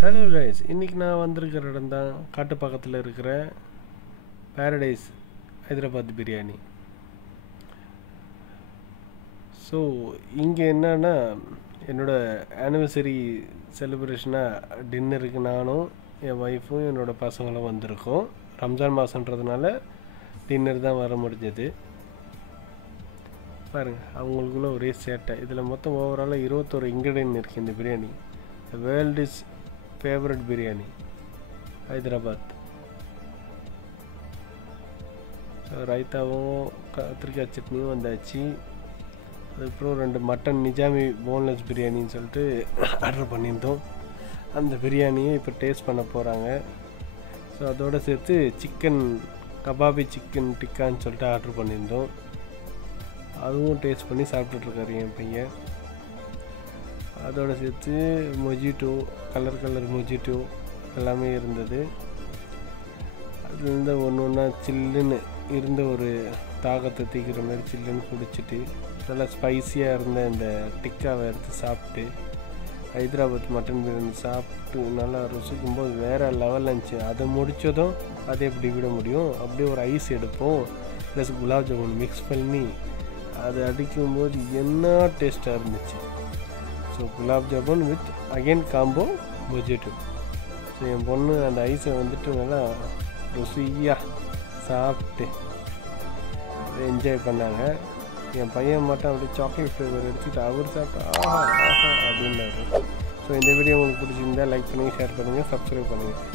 Hello guys, இன்றைக்கி நான் வந்திருக்கிற இடம் தான் காட்டு பக்கத்தில் இருக்கிற பேரடைஸ் ஹைதராபாத் பிரியாணி. ஸோ இங்கே என்னன்னா, என்னோடய ஆனிவர்சரி செலிப்ரேஷனாக டின்னருக்கு நானும் என் ஒய்ஃபும் என்னோடய பசங்களும் வந்திருக்கோம். ரம்ஜான் மாதன்றதுனால டின்னர் தான் வர முடிஞ்சது. பாருங்கள், அவங்களுக்குள்ள ஒரே சேட்டை. இதில் மொத்தம் ஓவராலாக 21 இன்க்ரீடியன்ட் இருக்குது இந்த biryani. The world is favourite biryani Hyderabad. So ரைத்தாவும் கத்திரிக்காய் சட்னியும் வந்தாச்சு. அதுக்கப்புறம் 2 மட்டன் நிஜாமி போன்லெஸ் பிரியாணின்னு சொல்லிட்டு ஆர்டர் பண்ணியிருந்தோம். அந்த பிரியாணியை இப்போ டேஸ்ட் பண்ண போகிறாங்க. ஸோ அதோடு சேர்த்து சிக்கன் கபாபி சிக்கன் டிக்கான்னு சொல்லிட்டு ஆர்டர் பண்ணியிருந்தோம். அதுவும் டேஸ்ட் பண்ணி சாப்பிட்டுட்ருக்காரு என் பையன். அதோடு சேர்த்து மொஜிட்டோ, கலர் மொஜிட்டோ எல்லாமே இருந்தது. அதுலேருந்து ஒன்று ஒன்றா சில்லுன்னு இருந்த ஒரு தாகத்தை தீக்கிற மாதிரி சில்லுன்னு குடிச்சிட்டு நல்லா ஸ்பைஸியாக இருந்த இந்த டிக்காவை எடுத்து சாப்பிட்டு ஹைதராபாத் மட்டன் பிரியாணி சாப்பிட்டு நல்லா ருசிக்கும்போது வேறு லெவலில் இருந்துச்சு. அதை முடித்ததும் அதை எப்படி விட முடியும், அப்படியே ஒரு ஐஸ் எடுப்போம் ப்ளஸ் குலாப் ஜாமுன் மிக்ஸ் பண்ணி அதை அடிக்கும்போது என்ன டேஸ்ட்டாக இருந்துச்சு. So gulab jamun with again combo mojito. So என் பொண்ணு அந்த ஐஸை வந்துட்டு நல்லா ருசியாக சாப்பிட்டு என்ஜாய் பண்ணாங்க. என் பையன் மட்டும் அப்படியே சாக்லேட் ஃப்ளேவர் எடுத்துகிட்டு அவர் சாப்பிட்டா ஆஹா ஆஹா அப்படின்னாரு. ஸோ இந்த வீடியோ உங்களுக்கு பிடிச்சிருந்தா லைக் பண்ணுங்கள், ஷேர் பண்ணுங்கள், சப்ஸ்கிரைப் பண்ணுங்கள்.